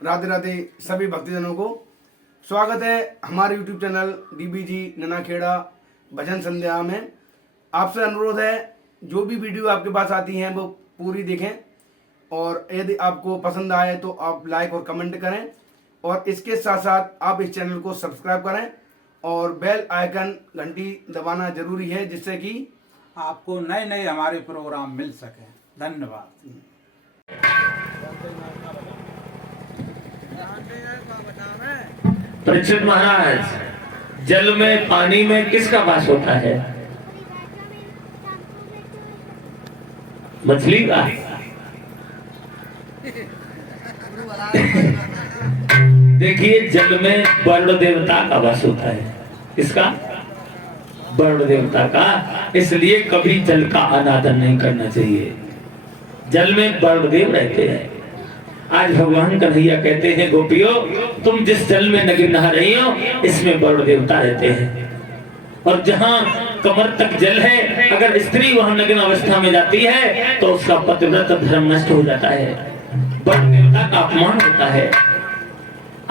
राधे राधे सभी भक्तजनों को स्वागत है हमारे YouTube चैनल DBG ननाखेड़ा भजन संध्या में। आपसे अनुरोध है जो भी वीडियो आपके पास आती हैं वो पूरी देखें और यदि आपको पसंद आए तो आप लाइक और कमेंट करें और इसके साथ साथ आप इस चैनल को सब्सक्राइब करें और बेल आइकन घंटी दबाना जरूरी है जिससे कि आपको नए नए हमारे प्रोग्राम मिल सके। धन्यवाद। परीक्षित महाराज, जल में पानी में किसका वास होता है? मछली का। देखिए, जल में वरुण देवता का वास होता है। किसका? वरुण देवता का। इसलिए कभी जल का अनादर नहीं करना चाहिए। जल में वरुण देव रहते हैं। आज भगवान कन्हैया कहते हैं, गोपियों तुम जिस जल में नगी नहा रही हो इसमें वरुण देवता रहते हैं। और जहाँ कमर तक जल है, अगर स्त्री वहां नग्न अवस्था में जाती है तो उसका पतिव्रत धर्म नष्ट हो जाता है, वरुण देवता का अपमान होता है।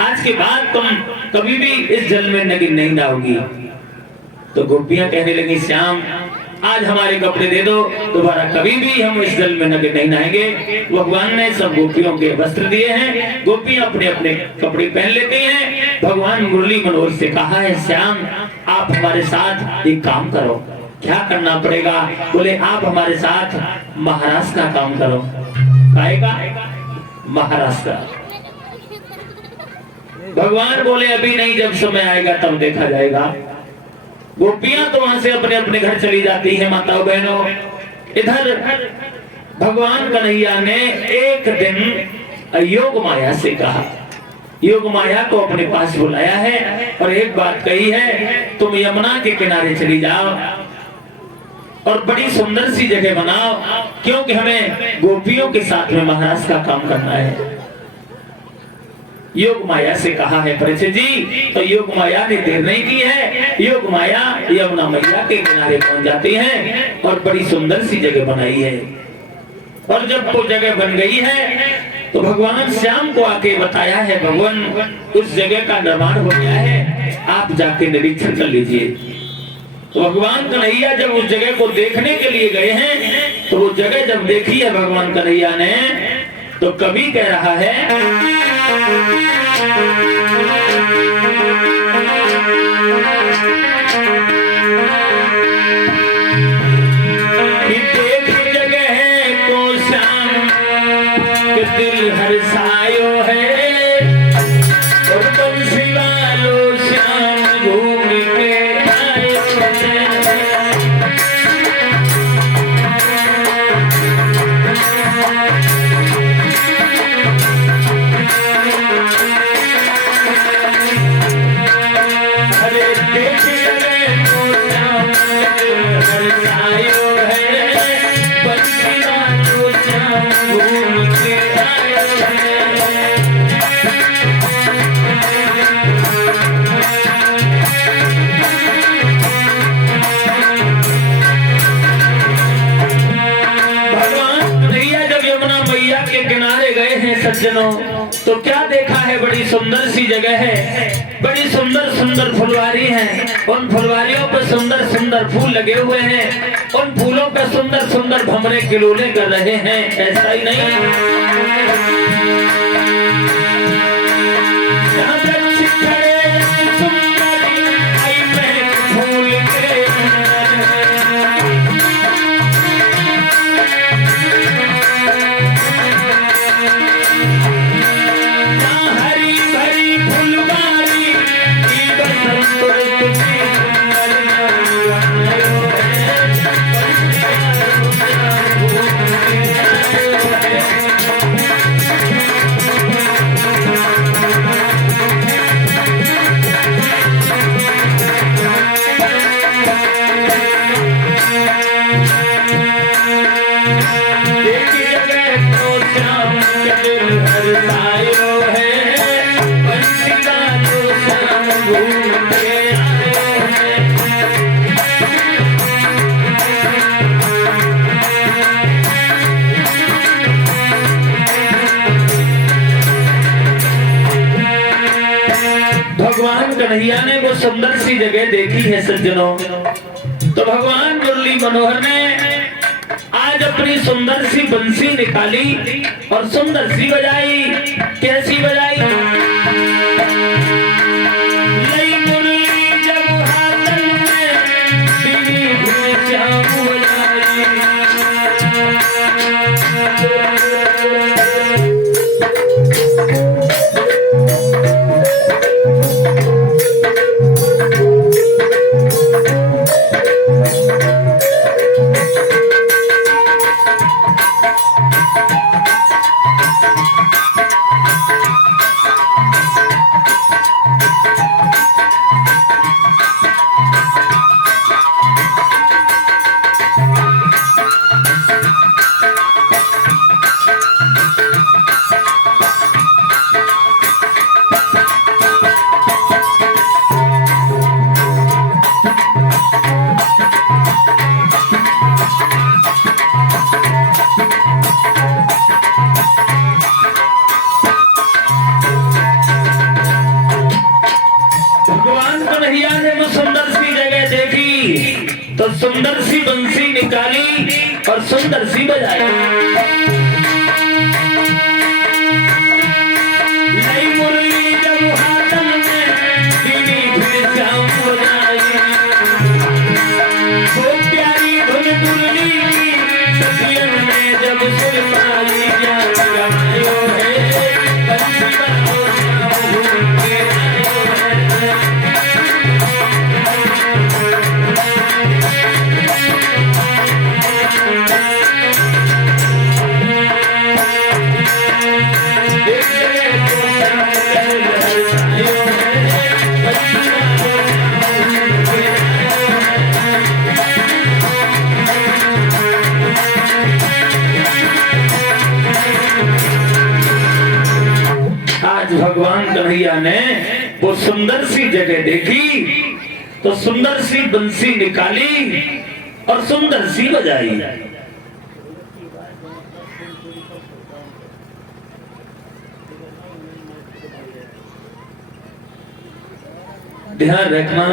आज के बाद तुम कभी भी इस जल में नग्न नहीं नहाओगी। तो गोपियां कहने लगी, श्याम आज हमारे कपड़े दे दो, दोबारा कभी भी हम इस जल में नग्न नहीं नहाएंगे। भगवान ने सब गोपियों के वस्त्र दिए हैं, गोपियां अपने अपने कपड़े पहन लेती हैं। भगवान मुरली मनोहर से कहा है, श्याम आप हमारे साथ एक काम करो। क्या करना पड़ेगा? बोले आप हमारे साथ महाराष्ट्र का काम करो। आएगा महाराष्ट्र। भगवान बोले अभी नहीं, जब समय आएगा तब देखा जाएगा। गोपियां तो वहां से अपने अपने घर चली जाती हैं। माताओं बहनों, इधर भगवान कन्हैया ने एक दिन योग माया से कहा, योग माया को अपने पास बुलाया है और एक बात कही है, तुम यमुना के किनारे चली जाओ और बड़ी सुंदर सी जगह बनाओ, क्योंकि हमें गोपियों के साथ में महाराज का काम करना है। योग माया से कहा है परीक्षित जी। तो योग माया ने देर नहीं की है। योग माया यमुना मैया के किनारे पहुंच जाती है और बड़ी सुंदर सी जगह बनाई है। और जब वो जगह बन गई है तो भगवान श्याम को आके बताया है, भगवान उस जगह का निर्माण हो गया है, आप जाके निरीक्षण कर लीजिए। तो भगवान कन्हैया जब उस जगह को देखने के लिए गए हैं तो वो जगह जब देखी है भगवान कन्हैया ने, तो कवि कह रहा है, कि देख जगह को श्याम के दिल हर्षायो है और बंसी वालो श्याम घूम के आयो है। सज्जनों, तो क्या देखा है? बड़ी सुंदर सी जगह है, बड़ी सुंदर सुंदर फुलवारी है। उन फुलवारियों पर सुंदर सुंदर फूल लगे हुए हैं, उन फूलों पर सुंदर सुंदर भंवरे किलोले कर रहे हैं। ऐसा ही नहीं, भगवान कन्हैया ने वो सुंदर सी जगह देखी है सज्जनों, तो भगवान मुरली मनोहर ने आज अपनी सुंदर सी बंसी निकाली और सुंदर सी बजाई। कैसी बजाई? लई मुरली जब हाथन में बीवी घुचाऊ बजाई। तो सुंदर सी बंसी निकाली और सुंदर सी बजाई। नई मुरली जब हाथन में बीवी घुचाऊ बजाई। वो प्यारी धुन मुरली की सखियन ने जब सुर पाई। गायो है बंसी बजाओ के गायो है। भगवान कन्हैया ने वो सुंदर सी जगह देखी तो सुंदर सी बंसी निकाली और सुंदर सी बजाई। ध्यान रखना,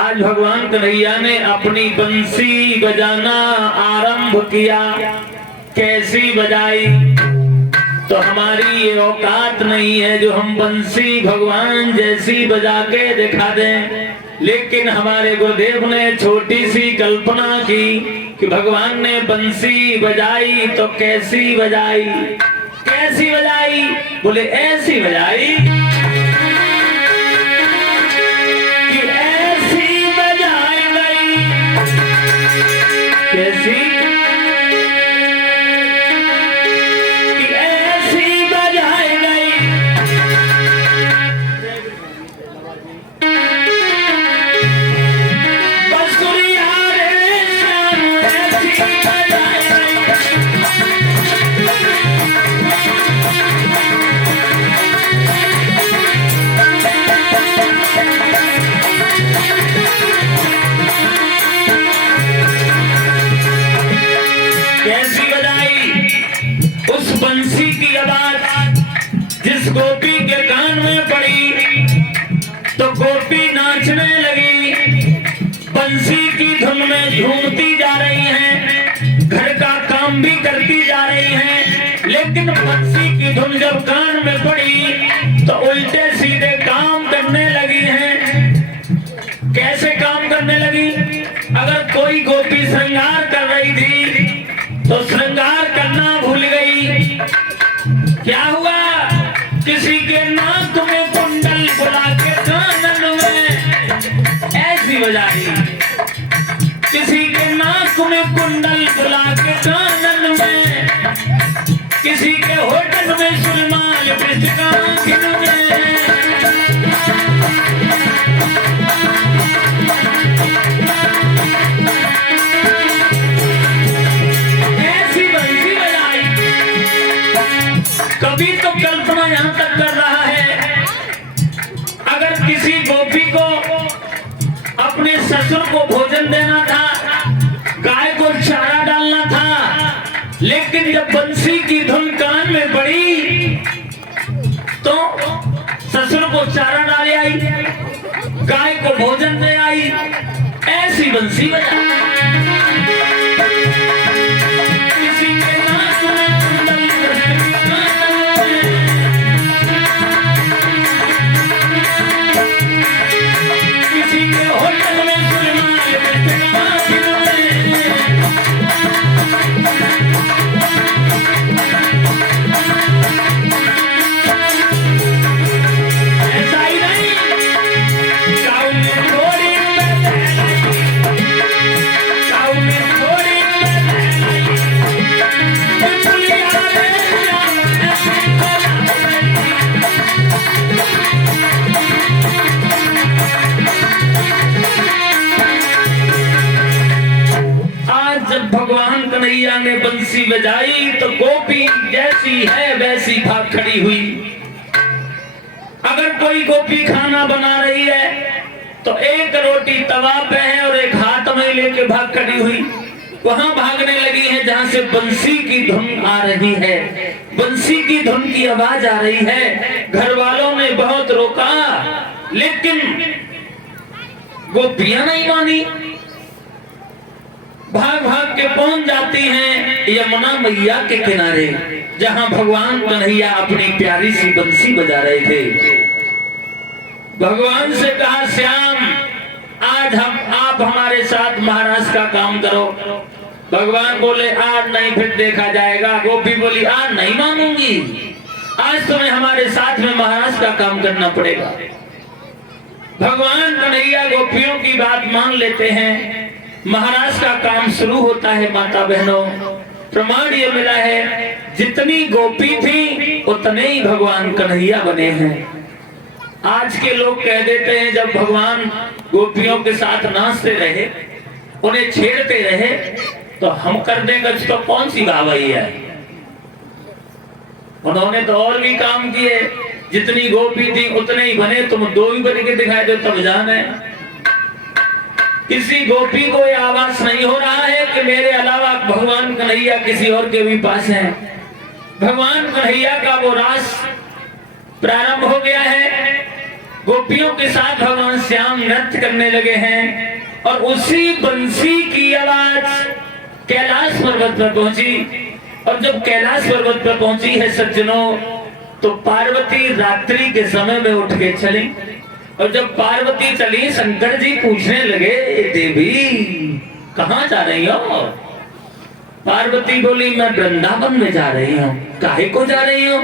आज भगवान कन्हैया ने अपनी बंसी बजाना आरंभ किया। कैसी बजाई? तो हमारी ये औकात नहीं है जो हम बंसी भगवान जैसी बजा के दिखा दें, लेकिन हमारे गुरुदेव ने छोटी सी कल्पना की कि भगवान ने बंसी बजाई तो कैसी बजाई। कैसी बजाई? बोले ऐसी बजाई कि ऐसी बजाई गई। कैसी? बंसी की आवाज जिस गोपी के कान में पड़ी तो गोपी नाचने लगी। बंसी की धुन में झूमती जा रही हैं, घर का काम भी करती जा रही हैं, लेकिन बंसी की धुन जब कान में पड़ी तो उल्टे सीधे काम करने लगी हैं। कैसे काम करने लगी? अगर कोई गोपी श्रृंगार कर रही थी तो श्रृंगार करना भूल गई। क्या हुआ? किसी के नाक में कुंडल बुला के कानन में ऐसी बजाई। किसी के नाक में कुंडल बुला के कानन में, किसी के होठन में सुरमा लिपस्टिक आँखों में। कभी तो कल्पना यहां तक कर रहा है, अगर किसी गोपी को अपने ससुर को भोजन देना था, गाय को चारा डालना था, लेकिन लेकिन जब बंसी की धुन कान में पड़ी तो ससुर को चारा डाले आई, गाय को भोजन दे आई, ऐसी बंसी बजा। किसी के नाक में कुंडल किसी के होटल में ऐसा ही नहीं, गाँव में थोड़ी भगवान कन्हैया ने बंसी बजाई तो गोपी जैसी है वैसी भाग खड़ी हुई। अगर कोई गोपी खाना बना रही है तो एक रोटी तवा पे है और एक हाथ में लेके भाग खड़ी हुई, वहां भागने लगी है जहां से बंसी की धुन आ रही है, बंसी की धुन की आवाज आ रही है। घर वालों ने बहुत रोका लेकिन गोपियां नहीं मानी, भाग भाग के पहुंच जाती हैं यमुना मैया के किनारे जहां भगवान कन्हैया अपनी प्यारी सी बंसी बजा रहे थे। भगवान से कहा, श्याम आज आप हमारे साथ महाराज का काम करो। भगवान बोले आज नहीं, फिर देखा जाएगा। गोपी बोली आज नहीं मानूंगी, आज तुम्हें हमारे साथ में महाराज का काम करना पड़ेगा। भगवान कन्हैया गोपियों की बात मान लेते हैं, महाराज का काम शुरू होता है। माता बहनों, प्रमाण ये मिला है जितनी गोपी थी उतने ही भगवान कन्हैया बने हैं। आज के लोग कह देते हैं जब भगवान गोपियों के साथ नाचते रहे, उन्हें छेड़ते रहे तो हम कर देंगे, तो कौन सी गावाई है। उन्होंने तो और भी काम किए, जितनी गोपी थी उतने ही बने, तुम दो ही बन के दिखाई दो तब जाने। किसी गोपी को यह आवाज नहीं हो रहा है कि मेरे अलावा भगवान कन्हैया किसी और के भी पास हैं। भगवान कन्हैया का वो रास प्रारंभ हो गया है। गोपियों के साथ भगवान श्याम नृत्य करने लगे हैं और उसी बंसी की आवाज कैलाश पर्वत पर पहुंची। और जब कैलाश पर्वत पर पहुंची है सज्जनों, तो पार्वती रात्रि के समय में उठ के चली। और जब पार्वती चली, शंकर जी पूछने लगे, देवी कहाँ जा रही हो? पार्वती बोली मैं वृंदावन में जा रही हूँ। काहे को जा रही हो?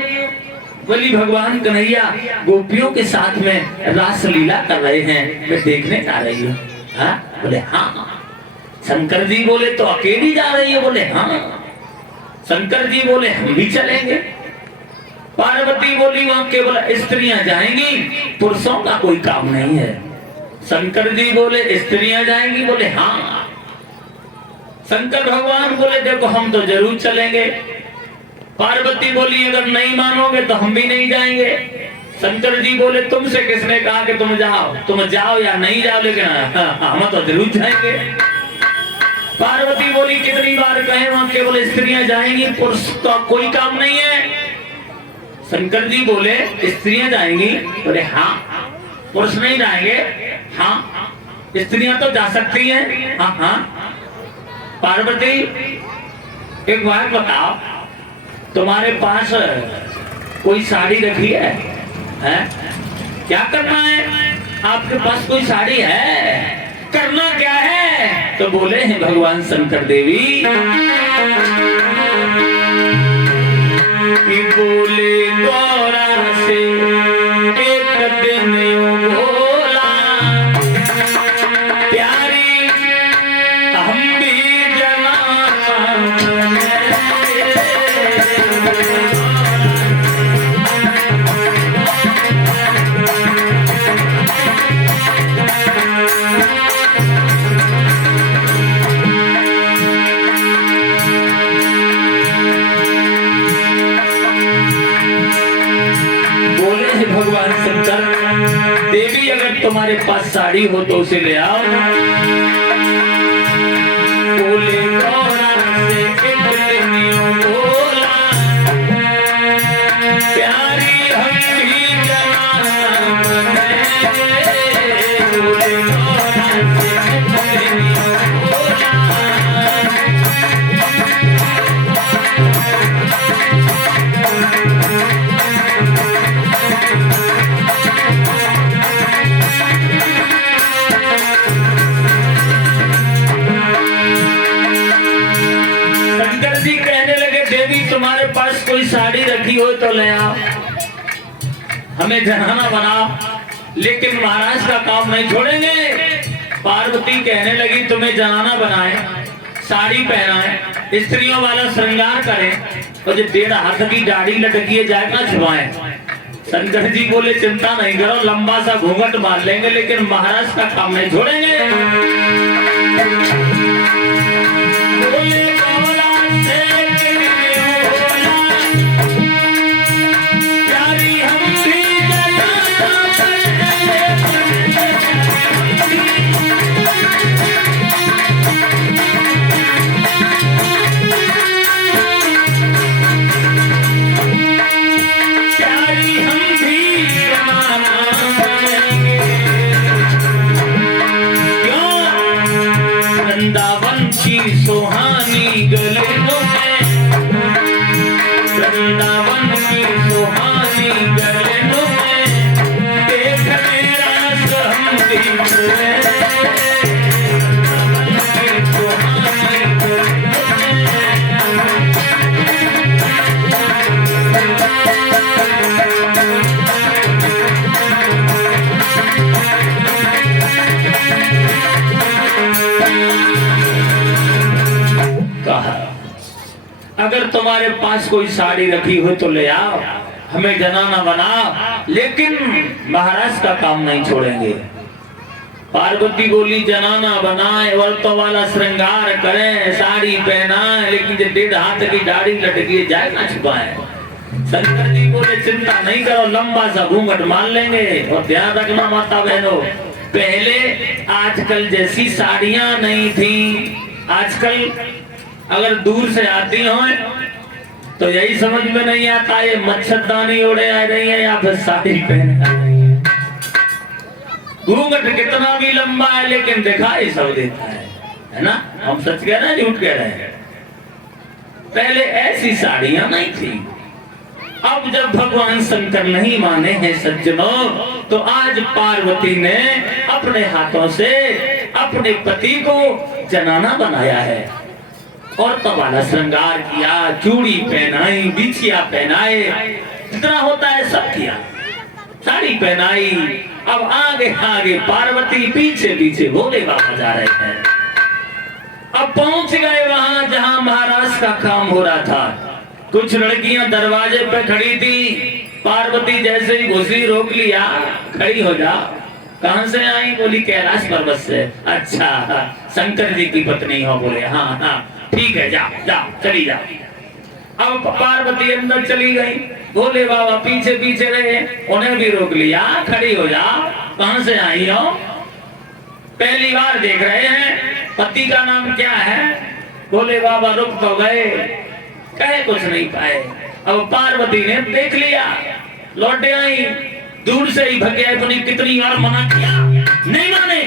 बोली भगवान कन्हैया गोपियों के साथ में रास लीला कर रहे हैं, मैं देखने जा रही हूँ। हाँ? बोले हाँ। शंकर जी बोले तो अकेली जा रही हो? बोले हाँ। शंकर जी बोले हम भी चलेंगे। पार्वती बोली वहां केवल स्त्रियां जाएंगी, पुरुषों का कोई काम नहीं है। शंकर जी बोले स्त्रियां जाएंगी? बोले हाँ। शंकर भगवान बोले देखो हम तो जरूर चलेंगे। पार्वती बोली अगर नहीं मानोगे तो हम भी नहीं जाएंगे। शंकर जी बोले तुमसे किसने कहा कि तुम जाओ या नहीं जाओ, लेकिन हम तो जरूर जाएंगे। पार्वती बोली कितनी बार कहे वहां केवल स्त्रियां जाएंगी, पुरुष का कोई काम नहीं है। शंकर जी बोले स्त्रियां जाएंगी? बोले हाँ। पुरुष नहीं जाएंगे? हाँ। स्त्रियां तो जा सकती हैं? हाँ हाँ। पार्वती एक बात बताओ, तुम्हारे पास कोई साड़ी रखी है? क्या करना है? आपके पास कोई साड़ी है? करना क्या है? तो बोले हैं भगवान शंकर देवी कि बोले गौरा से एक दिन यूं बोला, प्यारी हम भी जवान भगवान शंकर देवी अगर तुम्हारे पास साड़ी हो तो उसे ले आओ। बोले गौरा से एक दिन यूं देवी तुम्हारे पास कोई साड़ी रखी हो तो ले आओ, हमें जनाना बनाओ, लेकिन महाराज का काम नहीं छोड़ेंगे। पार्वती कहने लगी तुम्हें जनाना बनाए, साड़ी पहनाए, स्त्रियों वाला श्रृंगार करें और जो 1.5 हाथ की दाढ़ी लटकी जाए ना छुपाए। शंकर जी बोले चिंता नहीं करो, लंबा सा घूंघट बांध लेंगे, लेकिन महाराज का काम नहीं छोड़ेंगे। बोले बोला से प्यारी हम भी वृंदावन की सुहानी गलियों में, वृंदावन की सुहानी गलियों में, देख मेरा हम वृंदावन की सुहानी कहा अगर तुम्हारे पास कोई साड़ी रखी हो तो ले आओ, हमें जनाना बनाओ, लेकिन महाराज का काम नहीं छोड़ेंगे। पार्वती बोली जनाना बनाए, औरतों वाला श्रृंगार करें, साड़ी पहनाए, लेकिन जो 1.5 हाथ की दाढ़ी लटकी जाए ना छुपाए। शंकर जी बोले चिंता नहीं करो, लंबा सा घूंघट मान लेंगे। और ध्यान रखना माता बहनों, पहले आजकल जैसी साड़ियां नहीं थी। आजकल अगर दूर से आती हो तो यही समझ में नहीं आता ये मच्छरदानी ओढ़े आ रही है या फिर साड़ी पहने आ रही है। घूंघट कितना भी लंबा है लेकिन दिखाई सब देता है ना। हम सच कह रहे हैं झूठ कह रहे हैं? पहले ऐसी साड़ियां नहीं थी। अब जब भगवान शंकर नहीं माने हैं सज्जनों, तो आज पार्वती ने अपने हाथों से अपने पति को जनाना बनाया है और वाला श्रृंगार किया, चूड़ी पहनाई, बिछिया पहनाए, जितना होता है सब किया, साड़ी पहनाई। अब आगे आगे पार्वती, पीछे पीछे भोले बाबा जा रहे हैं। अब पहुंच गए वहां जहां महाराज का काम हो रहा था। कुछ लड़कियां दरवाजे पे खड़ी थी। पार्वती जैसे ही घुसी रोक लिया, खड़ी हो जा। कहां से आई? बोली कैलाश पर्वत से। अच्छा, शंकर जी की पत्नी हो? बोले हाँ हाँ ठीक है, जा जा चली जा। अब पार्वती अंदर चली गई, भोले बाबा पीछे पीछे रहे, उन्हें भी रोक लिया, खड़ी हो जा। कहां से आई हो? पहली बार देख रहे हैं, पति का नाम क्या है? भोले बाबा रुक तो गए, कहे कुछ नहीं पाए। अब पार्वती ने देख लिया, लौटे आई, दूर से ही भगे। अपनी कितनी बार मना किया, नहीं माने,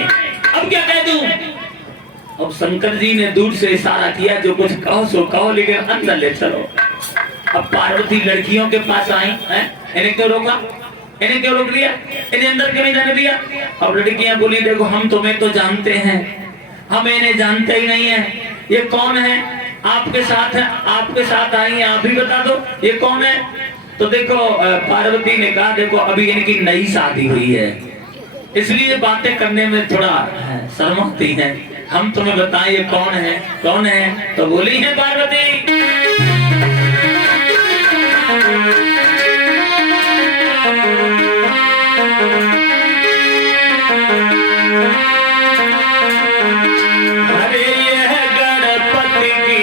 अब क्या कह दूं? अब शंकर जी ने दूर से इशारा किया, जो कुछ कहो सो कहो, लेकिन अंदर ले चलो। अब पार्वती लड़कियों के पास आई, इन्हें क्यों रोका? इन्हें क्यों रोक लिया? इन्हें अंदर क्यों नहीं जाने दिया? अब लड़कियां बोली देखो हम तुम्हें तो जानते हैं, हम इन्हें जानते ही नहीं है। ये कौन है? आपके साथ है, आपके साथ आई है, आप भी बता दो ये कौन है। तो देखो पार्वती ने कहा देखो अभी इनकी नई शादी हुई है, इसलिए बातें करने में थोड़ा शर्म होती है। हम तुम्हें बताएं ये कौन है? कौन है? तो बोली है पार्वती। अरे ये गणपति की,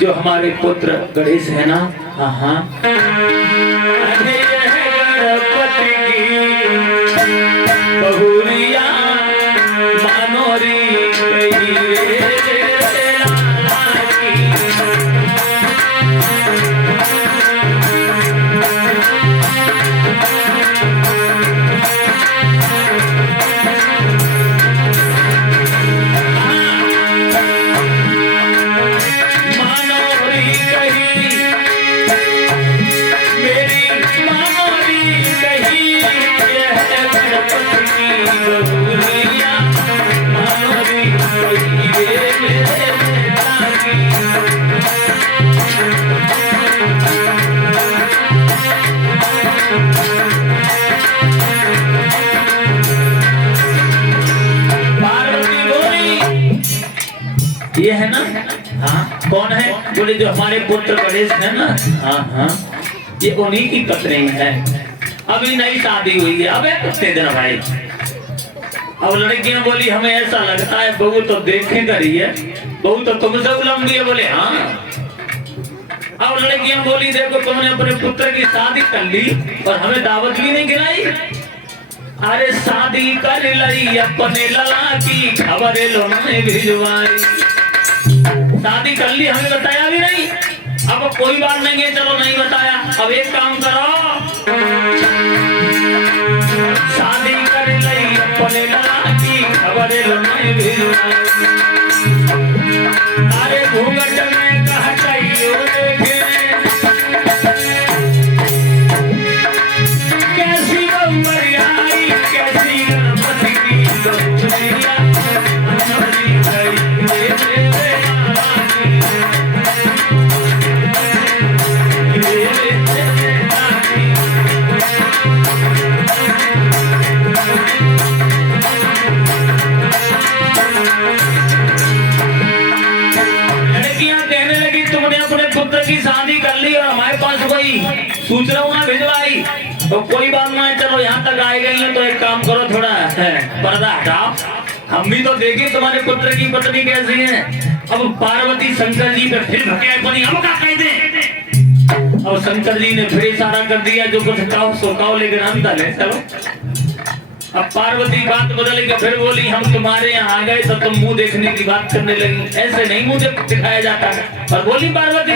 जो हमारे पुत्र गणेश है ना, हाँ हाँ, अरे ये गणपति की बहुरिया मानोरी पार्वती बोली, ये है ना? हाँ। कौन है? बोले जो हमारे पुत्र गणेश है ना। हाँ हाँ, ये उन्हीं की पत्नी है। अभी नई शादी हुई है, अब कितने दिन भाई। अब लड़कियां बोली हमें ऐसा लगता है बहू तो देखे करी है, बहू तो तुमसे उलम है। बोले हाँ। अब लड़कियां बोली देखो तुमने अपने पुत्र की शादी कर ली और हमें दावत भी नहीं खिलाई। अरे शादी कर ली अपने लला की खबर लो नहीं भिजवाई। शादी कर ली हमें बताया भी नहीं। अब कोई बात नहीं है, चलो नहीं बताया। अब एक काम करो, शादी कर ली अपने लला की खबर लो नहीं भिजवाई। अरे घूंघट में कहा चाहिए देखे कैसी बम्बरियाई, कैसी गणपति की दुनिया अनबड़ी गई रे रानी। लड़कियां कहने लगी तुमने अपने पुत्र की शादी कर ली और हमारे पास कोई सूचना ना भिजवाई। तो कोई बात नहीं, चलो यहाँ तक आए गई है तो एक काम करो, थोड़ा पर्दा हटाओ, हम भी तो देखें तुम्हारे पुत्र की पत्नी कैसी है। अब पार्वती शंकर जी पे फिर भके बनी, हम क्या कह दे। अब शंकर जी ने फिर इशारा कर दिया जो कुछ काओ सो काओ, लेकिन अंदर है चलो। अब पार्वती बात बदल के फिर बोली हम तुम्हारे यहाँ आ गए तो तुम मुंह देखने की बात करने लगी। ऐसे नहीं मुंह दिखाया जाता है। और बोली पार्वती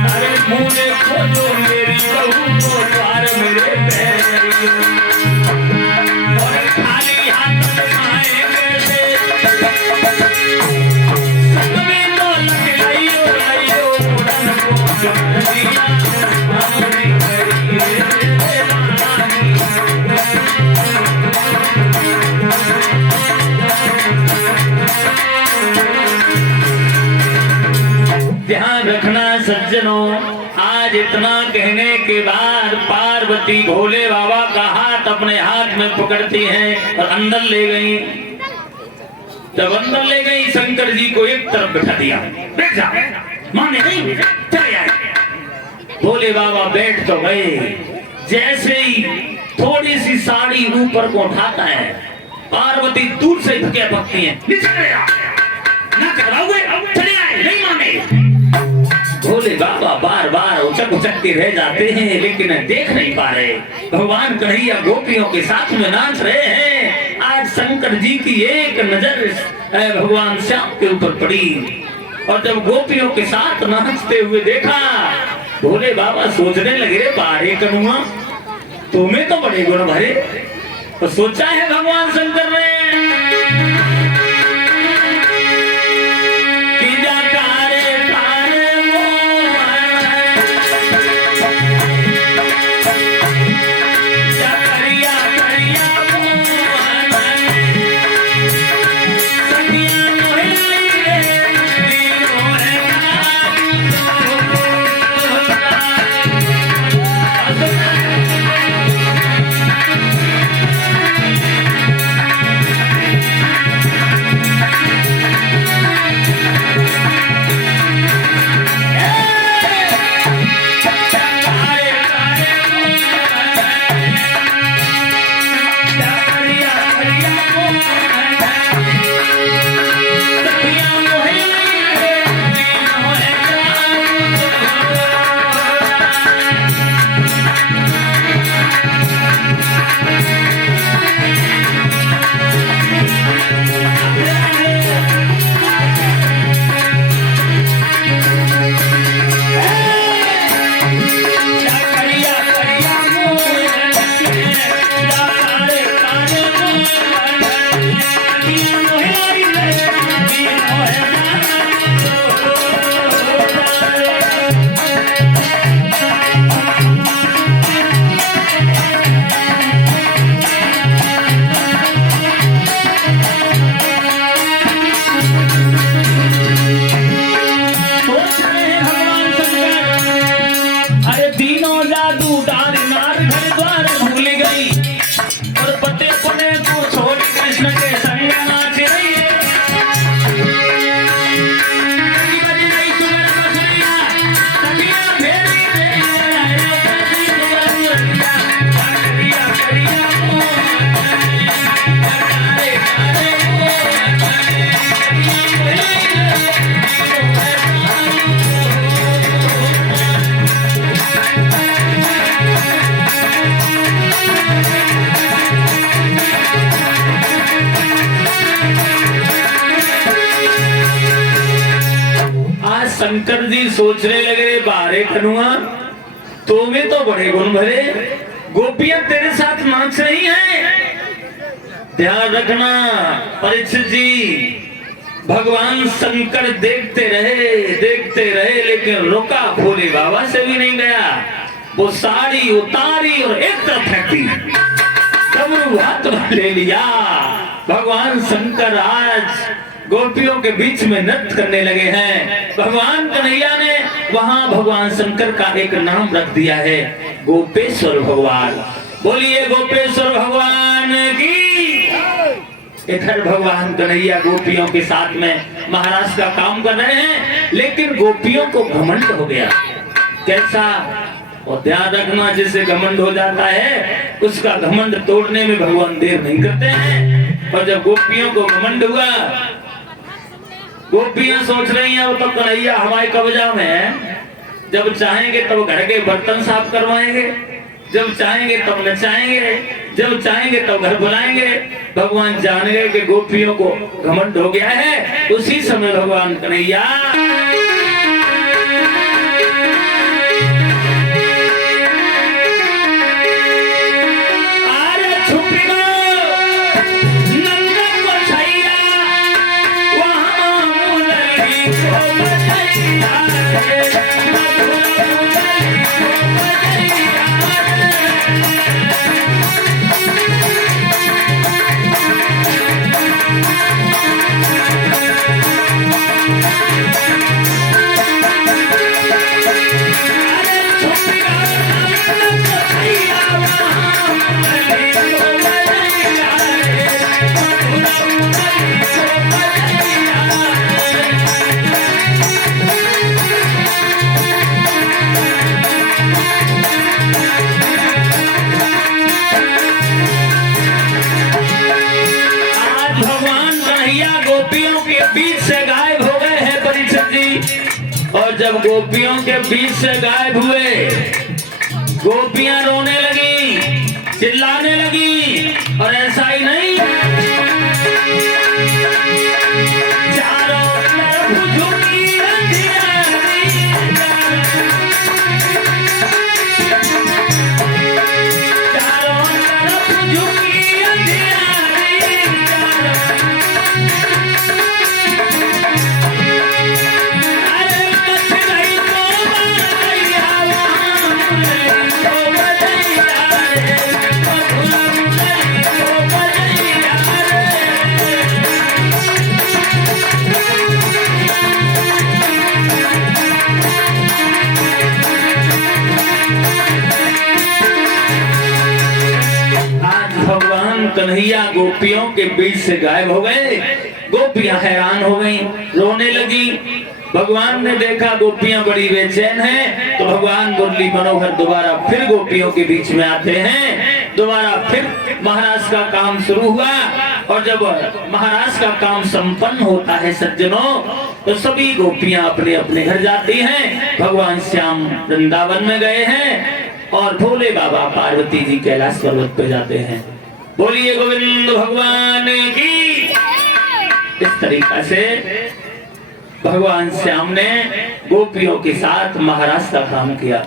अरे मुंह देखो जो मेरी बहू को द्वार मेरे पैर और खाली हाथ आए कैसे संग में तो लग लियो लियो उड़न को चुन दिया हमारी ध्यान रखना सज्जनों, आज इतना कहने के बाद पार्वती भोले बाबा का हाथ अपने हाथ में पकड़ती हैं और अंदर ले गई। जब अंदर ले गई शंकर जी को एक तरफ बैठा दिया, बैठ जा, माने नहीं चले आए। भोले बाबा बैठ तो गए, जैसे ही थोड़ी सी साड़ी ऊपर को उठाता है पार्वती दूर से धके भगती है, ना करवाओगे, चले आए, नहीं माने। भोले बाबा बार बार उचक उचकते रह जाते हैं लेकिन देख नहीं पा रहे। भगवान कन्हैया गोपियों के साथ में नाच रहे हैं। आज शंकर जी की एक नजर भगवान श्याम के ऊपर पड़ी और जब गोपियों के साथ नाचते हुए देखा, भोले बाबा सोचने लगे रे बारे कनुआ तुम्हें तो बड़े गुण भरे। तो सोचा है भगवान शंकर ने शंकर जी सोचने लगे, बारे कनुआ तो में तो बड़े गुण भरे, गोपियां तेरे साथ नाच रही हैं। ध्यान रखना परीक्षित जी, भगवान शंकर देखते रहे लेकिन रुका भोले बाबा से भी नहीं गया। वो साड़ी उतारी और एक तरफ फेंकी, डमरू हाथ में ले लिया। भगवान शंकर आज गोपियों के बीच में नृत्य करने लगे हैं। भगवान कन्हैया ने वहां भगवान शंकर का एक नाम रख दिया है, गोपेश्वर भगवान। बोलिए गोपेश्वर भगवान की। इधर भगवान कन्हैया गोपियों के साथ में महाराज का काम कर रहे हैं, लेकिन गोपियों को घमंड हो गया। कैसा? और ध्यान रखना, जिसे घमंड हो जाता है उसका घमंड तोड़ने में भगवान देर नहीं करते हैं। और जब गोपियों को घमंड हुआ, गोपियां सोच रही हैं वो तो कन्हैया हमारे कब्जा में है, जब चाहेंगे तब घर के बर्तन साफ करवाएंगे, जब चाहेंगे तब नचाएंगे, जब चाहेंगे तब घर बुलाएंगे। भगवान जान गए कि गोपियों को घमंड हो गया है। उसी समय भगवान कन्हैया जब गोपियों के बीच से गायब हुए, गोपियां रोने लगी, चिल्लाने लगी। और ऐसा ही नहीं, चारों तरफ झूठी अंधियारी, चारों तरफ झूठी अंधियारी। कन्हैया गोपियों के बीच से गायब हो गए। गोपियां हैरान हो गईं, रोने लगी। भगवान ने देखा गोपियां बड़ी बेचैन हैं, तो भगवान मुरली मनोहर दोबारा फिर गोपियों के बीच में आते हैं। दोबारा फिर महाराज का काम शुरू हुआ। और जब महाराज का काम संपन्न होता है सज्जनों, तो सभी गोपियां अपने अपने घर जाती हैं। भगवान श्याम वृंदावन में गए हैं और भोले बाबा पार्वती जी कैलाश पर्वत पे जाते हैं। बोलिए गोविंद भगवान की। इस तरीका से भगवान श्याम ने गोपियों के साथ महाराज का काम किया।